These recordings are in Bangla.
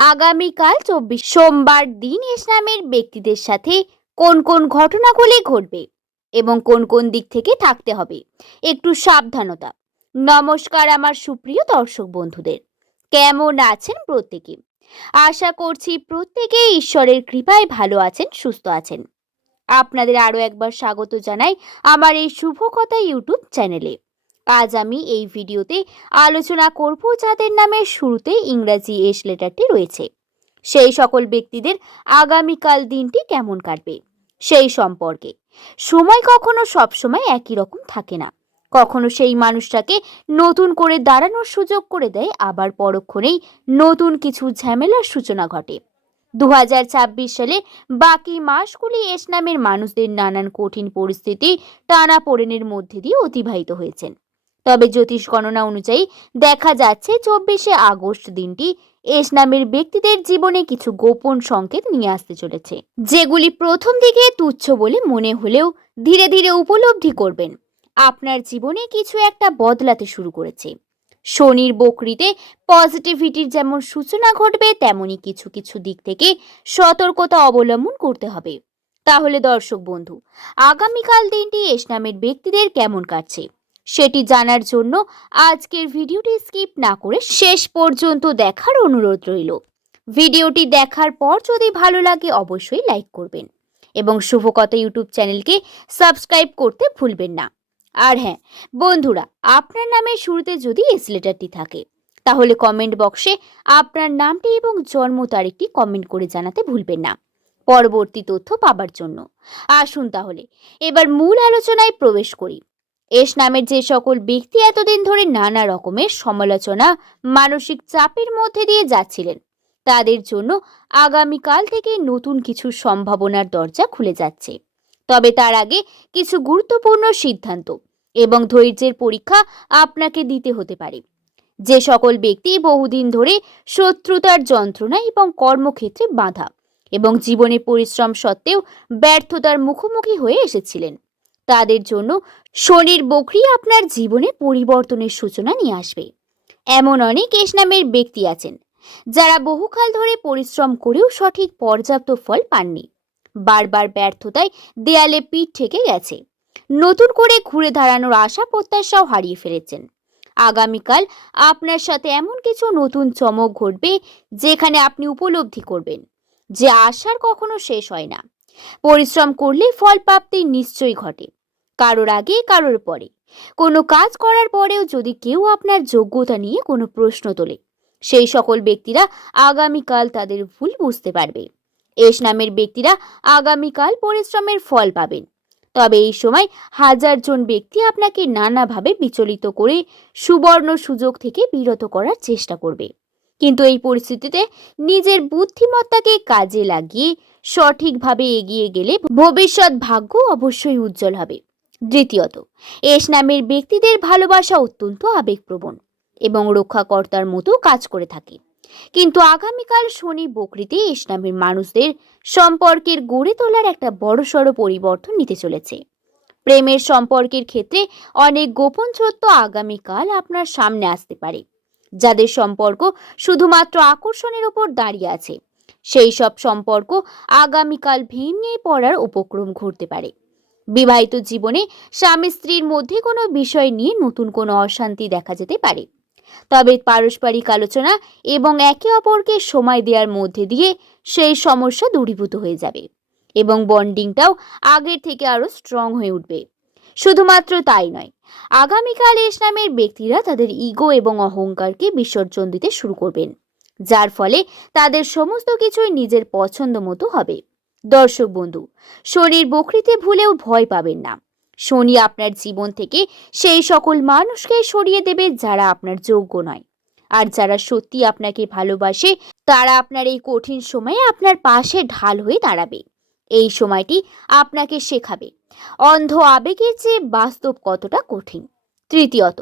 আগামীকাল ২৪ সোমবার দিন এস নামের ব্যক্তিদের সাথে কোন কোন ঘটনাগুলি ঘটবে এবং কোন কোন দিক থেকে থাকতে হবে একটু সাবধানতা। নমস্কার আমার সুপ্রিয় দর্শক বন্ধুদের, কেমন আছেন প্রত্যেকে? আশা করছি প্রত্যেকে ঈশ্বরের কৃপায় ভালো আছেন, সুস্থ আছেন। আপনাদের আরো একবার স্বাগত জানাই আমার এই শুভ কথা ইউটিউব চ্যানেলে। আজ আমি এই ভিডিওতে আলোচনা করব যাদের নামের শুরুতে ইংরেজি এস লেটারটি রয়েছে, সেই সকল ব্যক্তিদের আগামীকাল দিনটি কেমন কাটবে সেই সম্পর্কে। সময় কখনো সবসময় একই রকম থাকে না, কখনো সেই মানুষটাকে নতুন করে দাঁড়ানোর সুযোগ করে দেয়, আবার পরক্ষণেই নতুন কিছু ঝামেলার সূচনা ঘটে। 2026 সালে বাকি মাসগুলি এস নামের মানুষদের নানান কঠিন পরিস্থিতি টানাপোড়েনের মধ্যে দিয়ে অতিবাহিত হয়েছেন। তবে জ্যোতিষ গণনা অনুযায়ী দেখা যাচ্ছে 24শে আগস্ট দিনটি এস নামের ব্যক্তিদের জীবনে কিছু গোপন সংকেত নিয়ে আসতে চলেছে, যেগুলি প্রথম দিকে তুচ্ছ বলে মনে হলেও ধীরে ধীরে উপলব্ধি করবেন আপনার জীবনে কিছু একটা বদলাতে শুরু করেছে। শনির বকরিতে পজিটিভিটির যেমন সূচনা ঘটবে, তেমনি কিছু কিছু দিক থেকে সতর্কতা অবলম্বন করতে হবে। তাহলে দর্শক বন্ধু, আগামীকাল দিনটি এস নামের ব্যক্তিদের কেমন কাটছে সেটি জানার জন্য আজকের ভিডিওটি স্কিপ না করে শেষ পর্যন্ত দেখার অনুরোধ রইল। ভিডিওটি দেখার পর যদি ভালো লাগে অবশ্যই লাইক করবেন এবং শুভকথা ইউটিউব চ্যানেলকে সাবস্ক্রাইব করতে ভুলবেন না। আর হ্যাঁ বন্ধুরা, আপনার নামের শুরুতে যদি এস লেটারটি থাকে তাহলে কমেন্ট বক্সে আপনার নামটি এবং জন্ম তারিখটি কমেন্ট করে জানাতে ভুলবেন না পরবর্তী তথ্য পাবার জন্য। আসুন তাহলে এবার মূল আলোচনায় প্রবেশ করি। এস নামের যে সকল ব্যক্তি এতদিন ধরে নানা রকমের সমালোচনা, মানসিক চাপের মধ্যে দিয়ে যাচ্ছিলেন, তাদের জন্য আগামীকাল থেকে নতুন কিছু সম্ভাবনার দরজা খুলে যাচ্ছে। তবে তার আগে কিছু গুরুত্বপূর্ণ সিদ্ধান্ত এবং ধৈর্যের পরীক্ষা আপনাকে দিতে হতে পারে। যে সকল ব্যক্তি বহুদিন ধরে শত্রুতার যন্ত্রণা এবং কর্মক্ষেত্রে বাধা এবং জীবনে পরিশ্রম সত্ত্বেও ব্যর্থতার মুখোমুখি হয়ে এসেছিলেন, তাদের জন্য শনির বকরি আপনার জীবনে পরিবর্তনের সূচনা নিয়ে আসবে। এমন অনেক এস নামের ব্যক্তি আছেন যারা বহুকাল ধরে পরিশ্রম করেও সঠিক পর্যাপ্ত ফল পাননি। বারবার ব্যর্থতায় দেয়ালে পিঠ ঠেকে গেছে, নতুন করে ঘুরে দাঁড়ানোর আশা প্রত্যাশাও হারিয়ে ফেলেছেন। আগামীকাল আপনার সাথে এমন কিছু নতুন চমক ঘটবে যেখানে আপনি উপলব্ধি করবেন যে আশার কখনো শেষ হয় না। পরিশ্রম করলে ফল প্রাপ্তি নিশ্চয়ই ঘটে, কারোর আগে কারোর পরে। কোনো কাজ করার পরেও যদি কেউ আপনার যোগ্যতা নিয়ে কোনো প্রশ্ন তোলে, সেই সকল ব্যক্তিরা আগামীকাল তাদের ভুল বুঝতে পারবে। এস নামের ব্যক্তিরা আগামীকাল পরিশ্রমের ফল পাবেন, তবে এই সময় হাজার জন ব্যক্তি আপনাকে নানাভাবে বিচলিত করে সুবর্ণ সুযোগ থেকে বিরত করার চেষ্টা করবে। কিন্তু এই পরিস্থিতিতে নিজের বুদ্ধিমত্তাকে কাজে লাগিয়ে সঠিকভাবে এগিয়ে গেলে ভবিষ্যৎ ভাগ্য অবশ্যই উজ্জ্বল হবে। দ্বিতীয়ত, এস নামের ব্যক্তিদের ভালোবাসা অত্যন্ত আবেগপ্রবণ এবং রক্ষাকর্তার মতো কাজ করে থাকে। কিন্তু আগামীকাল শনি বকরিতে এস নামের মানুষদের সম্পর্কের গড়ে তোলার একটা বড়সড় পরিবর্তন নিতে চলেছে। প্রেমের সম্পর্কের ক্ষেত্রে অনেক গোপন সত্য আগামীকাল আপনার সামনে আসতে পারে। যাদের সম্পর্ক শুধুমাত্র আকর্ষণের উপর দাঁড়িয়ে আছে, সেই সব সম্পর্ক আগামীকাল ভেঙে পড়ার উপক্রম ঘটতে পারে। বিবাহিত জীবনে স্বামী স্ত্রীর মধ্যে কোনো বিষয় নিয়ে নতুন কোনো অশান্তি দেখা যেতে পারে, তবে পারস্পরিক আলোচনা এবং একে অপরকে সময় দেওয়ার মধ্যে দিয়ে সেই সমস্যা দূরীভূত হয়ে যাবে এবং বন্ডিংটাও আগের থেকে আরো স্ট্রং হয়ে উঠবে। শুধুমাত্র তাই নয়, আগামীকাল এস নামের ব্যক্তিরা তাদের ইগো এবং অহংকারকে বিসর্জন দিতে শুরু করবেন, যার ফলে তাদের সমস্ত কিছুই নিজের পছন্দ মতো হবে। দর্শক বন্ধু, শনির বকরিতে ভুলেও ভয় পাবেন না। শনি আপনার জীবন থেকে সেই সকল মানুষকে সরিয়ে দেবে যারা আপনার যোগ্য নয়, আর যারা সত্যি আপনাকে ভালোবাসে তারা আপনার এই কঠিন সময়ে আপনার পাশে ঢাল হয়ে দাঁড়াবে। এই সময়টি আপনাকে শেখাবে অন্ধ আবেগের চেয়ে বাস্তব কতটা কঠিন। তৃতীয়ত,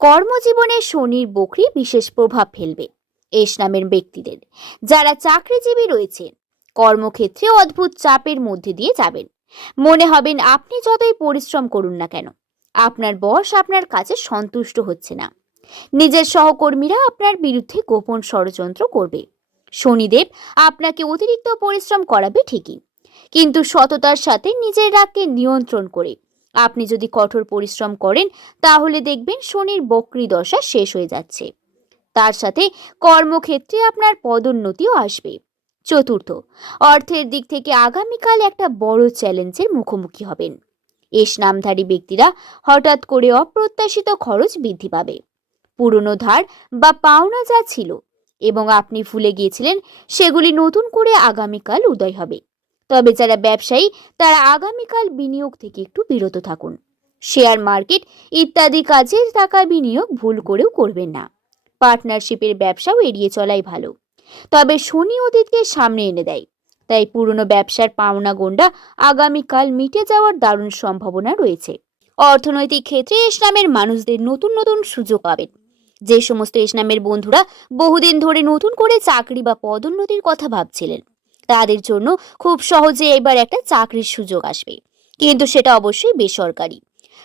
কর্মজীবনে শনির বকরি বিশেষ প্রভাব ফেলবে এস নামের ব্যক্তিদের। যারা চাকরিজীবী রয়েছেন, কর্মক্ষেত্রে অদ্ভুত চাপের মধ্যে দিয়ে যাবেন। মনে হবেন আপনি যতই পরিশ্রম করুন না কেন, আপনার বস আপনার কাছে সন্তুষ্ট হচ্ছে না। নিজের সহকর্মীরা আপনার বিরুদ্ধে গোপন ষড়যন্ত্র করবে। শনিদেব আপনাকে অতিরিক্ত পরিশ্রম করাবে ঠিকই, কিন্তু সততার সাথে নিজের রাগকে নিয়ন্ত্রণ করে আপনি যদি কঠোর পরিশ্রম করেন তাহলে দেখবেন শনির বক্রী দশা শেষ হয়ে যাচ্ছে। তার সাথে কর্মক্ষেত্রে আপনার পদোন্নতিও আসবে। চতুর্থ, অর্থের দিক থেকে আগামীকাল একটা বড় চ্যালেঞ্জের মুখোমুখি হবেন। এস নামধারী ব্যক্তিরা হঠাৎ করে অপ্রত্যাশিত খরচ বৃদ্ধি পাবে। পুরনো ধার বা পাওনা যা ছিল এবং আপনি ভুলে গিয়েছিলেন সেগুলি নতুন করে আগামীকাল উদয় হবে। তবে যারা ব্যবসায়ী তারা আগামীকাল বিনিয়োগ থেকে একটু বিরত থাকুন। শেয়ার মার্কেট ইত্যাদি কাজে টাকা বিনিয়োগ ভুল করেও করবেন না। পার্টনারশিপের ব্যবসাও এড়িয়ে চলাই ভালো। তবে শনি অতীতকে সামনে এনে দেয়, তাই পুরনো ব্যবসার পাওনা গন্ডা আগামীকাল মিটে যাওয়ার দারুণ সম্ভাবনা রয়েছে। অর্থনৈতিক ক্ষেত্রে এস নামের মানুষদের নতুন নতুন সুযোগ পাবেন। যে সমস্ত এস নামের বন্ধুরা বহুদিন ধরে নতুন করে চাকরি বা পদোন্নতির কথা ভাবছিলেন তাদের জন্য খুব সহজে এবার একটা চাকরির সুযোগ আসবে, কিন্তু সেটা অবশ্যই বেসরকারি।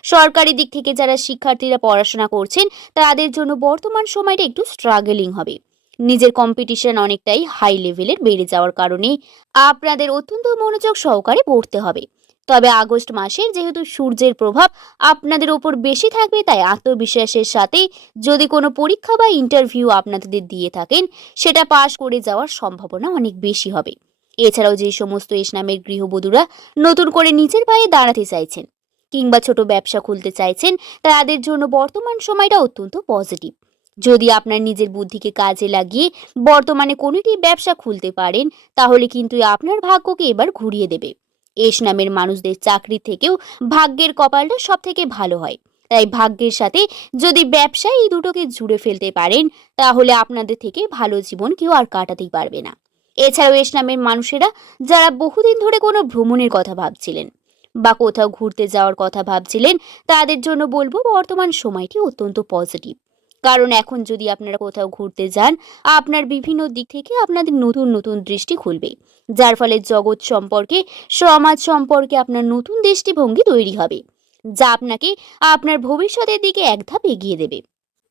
সরকারি দিক থেকে যারা শিক্ষার্থীরা পড়াশোনা করছেন তাদের জন্য বর্তমান সময়টা একটু স্ট্রাগলিং হবে। নিজের কম্পিটিশন অনেকটাই হাই লেভেলের বেড়ে যাওয়ার কারণে আপনাদের অত্যন্ত মনোযোগ সহকারে পড়তে হবে। তবে আগস্ট মাসের যেহেতু সূর্যের প্রভাব আপনাদের ওপর বেশি থাকবে, তাই আত্মবিশ্বাসের সাথে যদি কোনো পরীক্ষা বা ইন্টারভিউ আপনাদের দিয়ে থাকেন সেটা পাশ করে যাওয়ার সম্ভাবনা অনেক বেশি হবে। এছাড়াও যে সমস্ত এস নামের গৃহবধূরা নতুন করে নিজের পায়ে দাঁড়াতে চাইছেন কিংবা ছোট ব্যবসা খুলতে চাইছেন তাদের জন্য বর্তমান সময়টা অত্যন্ত পজিটিভ। যদি আপনার নিজের বুদ্ধিকে কাজে লাগিয়ে বর্তমানে কোনোটি ব্যবসা খুলতে পারেন তাহলে কিন্তু আপনার ভাগ্যকে এবার ঘুরিয়ে দেবে। এস নামের মানুষদের চাকরি থেকেও ভাগ্যের কপালটা সব থেকে ভালো হয়, তাই ভাগ্যের সাথে যদি ব্যবসা এই দুটোকে জুড়ে ফেলতে পারেন তাহলে আপনাদের থেকে ভালো জীবন কেউ আর কাটাতেই পারবে না। এছাড়াও এস নামের মানুষেরা যারা বহুদিন ধরে কোনো ভ্রমণের কথা ভাবছিলেন বা কোথাও ঘুরতে যাওয়ার কথা ভাবছিলেন তাদের জন্য বলবো বর্তমান সময়টি অত্যন্ত পজিটিভ। কারণ এখন যদি আপনারা কোথাও ঘুরতে যান আপনার বিভিন্ন দিক থেকে আপনাদের নতুন নতুন দৃষ্টি খুলবে, যার ফলে জগৎ সম্পর্কে সমাজ সম্পর্কে আপনার নতুন দৃষ্টিভঙ্গি তৈরি হবে, যা আপনাকে আপনার ভবিষ্যতের দিকে এক ধাপ এগিয়ে দেবে।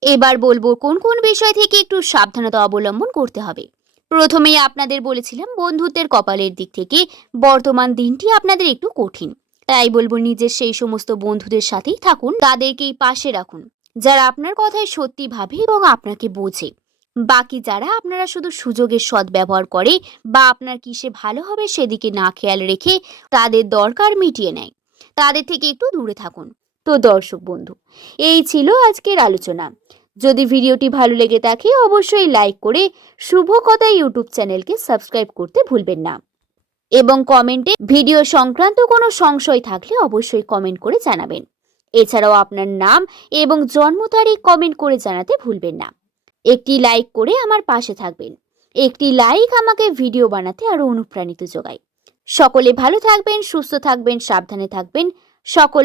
এবার বলবো কোন কোন বিষয় থেকে একটু সাবধানতা অবলম্বন করতে হবে। প্রথমেই আপনাদের বলেছিলাম বন্ধুত্বের কপালের দিক থেকে বর্তমান দিনটি আপনাদের একটু কঠিন, তাই বলবো নিজের সেই সমস্ত বন্ধুদের সাথেই থাকুন, তাদেরকেই পাশে রাখুন যারা আপনার কথায় সত্যি ভাবে এবং আপনাকে বোঝে। বাকি যারা আপনারা শুধু সুযোগের সদ্ব্যবহার করে বা আপনার কিসে ভালো হবে সেদিকে না খেয়াল রেখে তাদের দরকার মিটিয়ে নেয়, তাদের থেকে একটু দূরে থাকুন। তো দর্শক বন্ধু, এই ছিল আজকের আলোচনা। যদি ভিডিওটি ভালো লেগে থাকে অবশ্যই লাইক করে শুভ কথা ইউটিউব চ্যানেলকে সাবস্ক্রাইব করতে ভুলবেন না এবং কমেন্টে ভিডিও সংক্রান্ত কোনো সংশয় থাকলে অবশ্যই কমেন্ট করে জানাবেন। এছাড়াও আপনার নাম এবং জন্ম তারিখ কমেন্ট করে জানাতে ভুলবেন না। একটি লাইক করে আমার পাশে থাকবেন। একটি লাইক আমাকে ভিডিও বানাতে আরো অনুপ্রাণিত যোগায়। সকলে ভালো থাকবেন, সুস্থ থাকবেন, সাবধানে থাকবেন। সকল